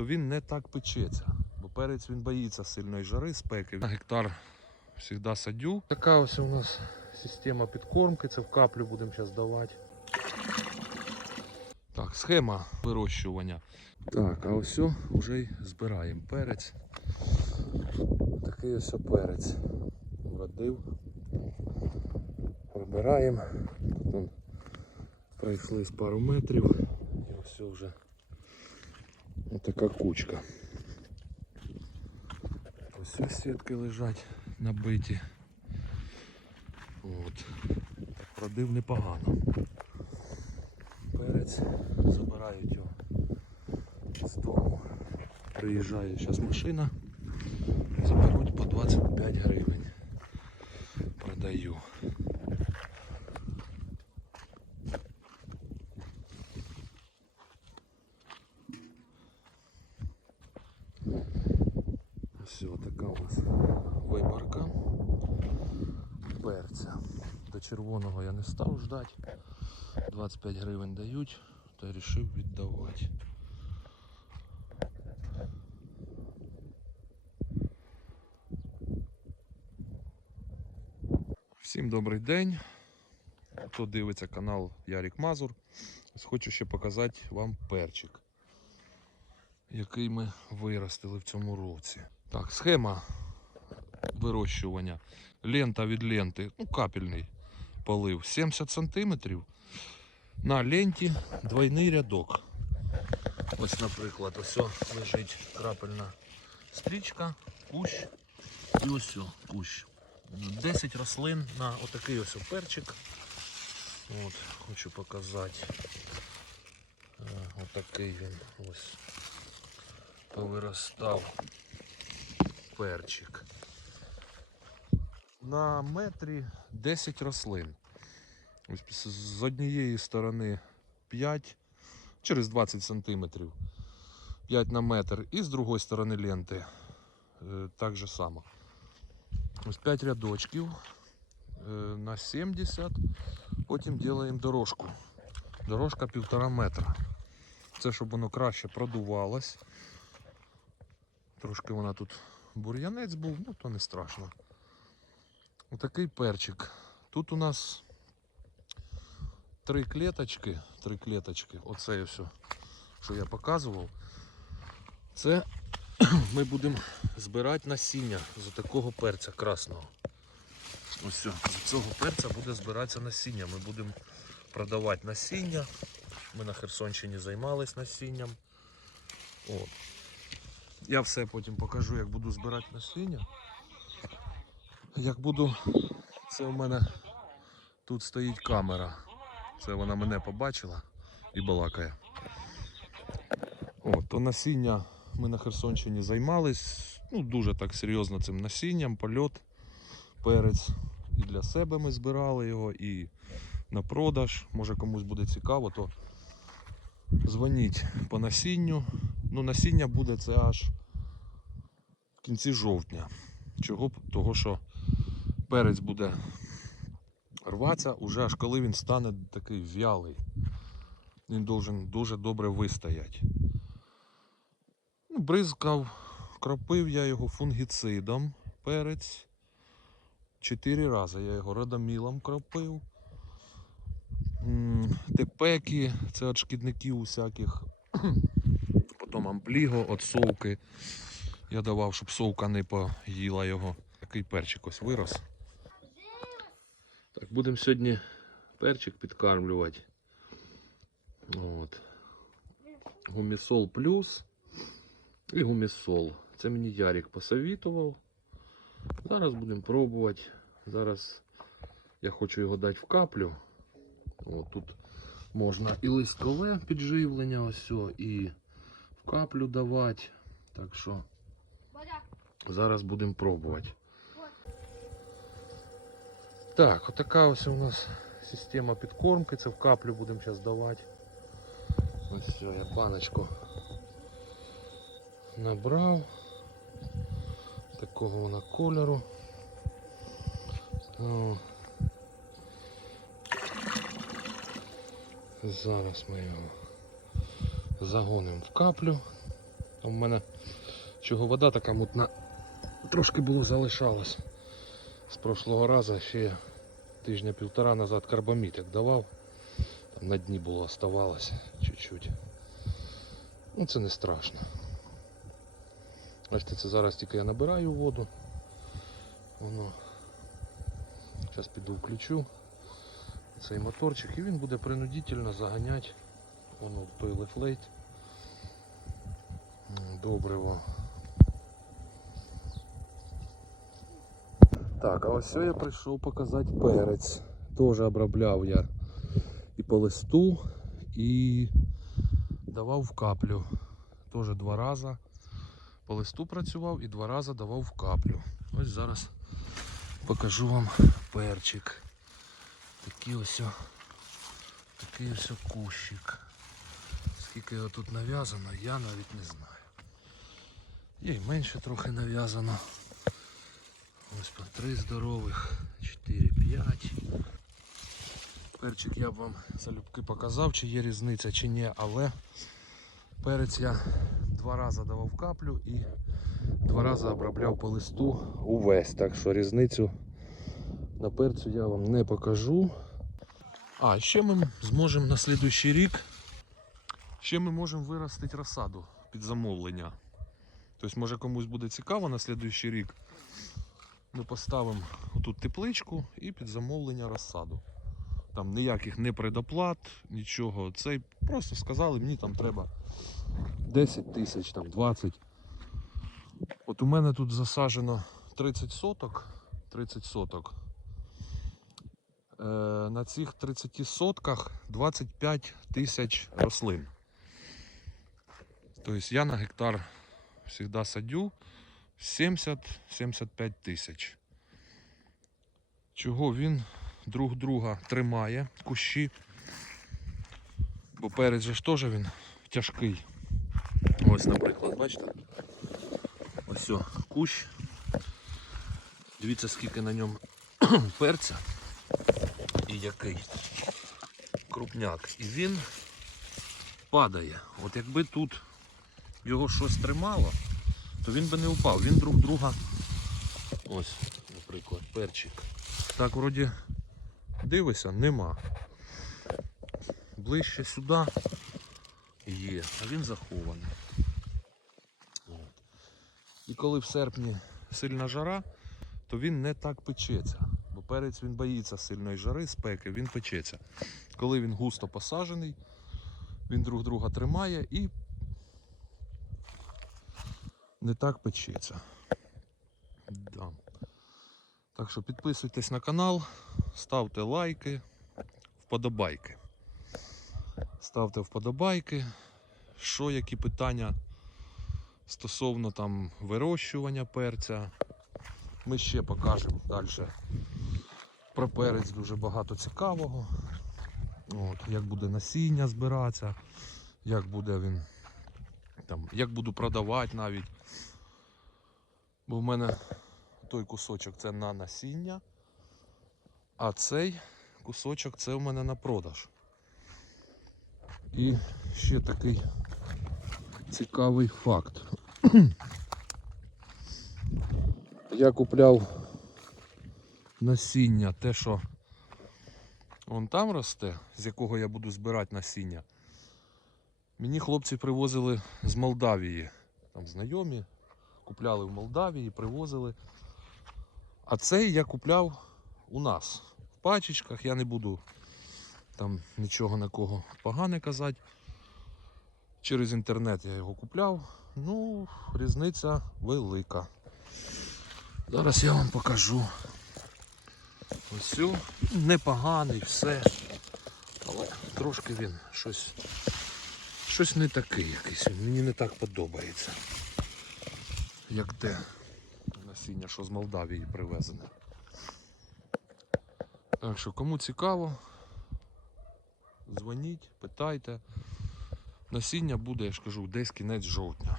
то він не так печеться. Бо перець він боїться сильної жари, спеки. На гектар завжди садю. Така ось у нас система підкормки, це в каплю будемо зараз давати. Так, схема вирощування. Так, а ось вже й збираємо перець. Такий ось перець. Вродив. Прибираємо. Тут он пройшли з пару метрів. І ось вже така кучка. Ось ось сітки лежать набиті. От. Так, продив непогано. Перець, забирають його з дому. Приїжджає зараз машина, заберуть по 25 гривень. Все, така у нас виборка перця. До червоного я не став ждати. 25 гривень дають, то я вирішив віддавати. Всім добрий день. Хто дивиться канал Ярік Мазур. Хочу ще показати вам перчик, який ми виростили в цьому році. Так, схема вирощування. Лента від ленти, ну капельний полив 70 сантиметрів. На ленті двойний рядок. Ось, наприклад, ось лежить крапельна стрічка, кущ і ось кущ. 10 рослин на отакий ось перчик. От, хочу показати. Е, Отакий він ось повиростав перчик. На метрі 10 рослин. З однієї сторони 5 через 20 сантиметрів. 5 на метр. І з другої сторони ленти е, так же само. Ось 5 рядочків е, на 70. Потім робимо дорожку. Дорожка півтора метра. Це щоб воно краще продувалось. Трошки вона тут бур'янець був, ну то не страшно. Отакий перчик. Тут у нас три клеточки, три клеточки, оце все, що я показував. Це ми будемо збирати насіння з такого перця красного. Ось все, з цього перця буде збиратися насіння. Ми будемо продавати насіння. Ми на Херсонщині займались насінням. От. Я все потім покажу, як буду збирати насіння. Як буду, це у мене тут стоїть камера. Це вона мене побачила і балакає. О, то насіння ми на Херсонщині займались. Ну, дуже так серйозно цим насінням, польот, перець. І для себе ми збирали його, і на продаж. Може комусь буде цікаво, то дзвоніть по насінню. Ну, насіння буде це аж в кінці жовтня. Чого? б? Того, що перець буде рватися уже аж коли він стане такий в'ялий. Він должен дуже добре вистояти. Ну, бризкав, кропив я його фунгіцидом перець. Чотири рази я його родомілом кропив. Тепеки, це від шкідників усяких. Потім ампліго від совки. Я давав, щоб совка не поїла його. Такий перчик ось вирос. Так, будемо сьогодні перчик підкармлювати. От. Гумісол плюс і гумісол. Це мені Ярік посовітував. Зараз будемо пробувати. Зараз я хочу його дати в каплю. От тут можна і листкове підживлення, ось, і в каплю давати. Так що зараз будемо пробувати. Так, отака ось у нас система підкормки. Це в каплю будемо зараз давати. Ось все, я баночку набрав. Такого вона кольору. О. Зараз ми його загонимо в каплю. Там в мене чого вода така мутна. Трошки було залишалось. З прошлого разу ще тижня півтора назад карбамітик давав. Там на дні було оставалось чуть-чуть. Ну це не страшно. Бачите, це зараз тільки я набираю воду. Воно. Зараз піду включу цей моторчик і він буде принудительно заганяти воно в той лефлейт. Добриво. Так, а ось я прийшов показати перець. Теж обробляв я і по листу, і давав в каплю. Теж два рази. По листу працював і два рази давав в каплю. Ось зараз покажу вам перчик. Такий ось, такий ось кущик. Скільки його тут нав'язано, я навіть не знаю. Є менше трохи нав'язано. Ось по три здорових, 4-5. Перчик я б вам залюбки показав, чи є різниця, чи ні, але перець я два рази давав каплю і два рази обробляв по листу увесь. Так що різницю на перцю я вам не покажу. А, ще ми зможемо на слідуючий рік. Ще ми можемо виростити розсаду під замовлення. Тобто, може комусь буде цікаво на слідуючий рік. Ми поставимо тут тепличку і під замовлення розсаду. Там ніяких не предоплат, нічого. Це просто сказали, мені там треба 10 тисяч, там 20. От у мене тут засаджено 30 соток. 30 соток. Е, на цих 30 сотках 25 тисяч рослин. Тобто я на гектар завжди садю 70-75 тисяч. Чого він друг друга тримає кущі. Бо перець же ж теж він тяжкий. Ось, наприклад, бачите? Ось о, кущ. Дивіться, скільки на ньому перця і який крупняк. І він падає. От якби тут його щось тримало, то він би не впав. Він друг друга. Ось, наприклад, перчик. Так, вроді, дивися, нема. Ближче сюди є, а він захований. І коли в серпні сильна жара, то він не так печеться. Бо перець він боїться сильної жари, спеки, він печеться. Коли він густо посаджений, він друг друга тримає і не так печеться. Да. Так що підписуйтесь на канал, ставте лайки, вподобайки. Ставте вподобайки. Що, які питання стосовно там вирощування перця. Ми ще покажемо далі про перець дуже багато цікавого. От, як буде насіння збиратися, як буде він там, як буду продавати навіть. Бо в мене той кусочок це на насіння, а цей кусочок це в мене на продаж. І ще такий цікавий факт. Я купляв насіння, те, що вон там росте, з якого я буду збирати насіння. Мені хлопці привозили з Молдавії. Там знайомі, купляли в Молдавії, привозили. А цей я купляв у нас в пачечках. Я не буду там нічого на кого погане казати. Через інтернет я його купляв. Ну, різниця велика. Зараз я вам покажу. Ось цю. непоганий, все. Але трошки він щось. Щось не такий якийсь. Мені не так подобається. Як те насіння, що з Молдавії привезене. Так що, кому цікаво, дзвоніть, питайте. Насіння буде, я ж кажу, десь кінець жовтня.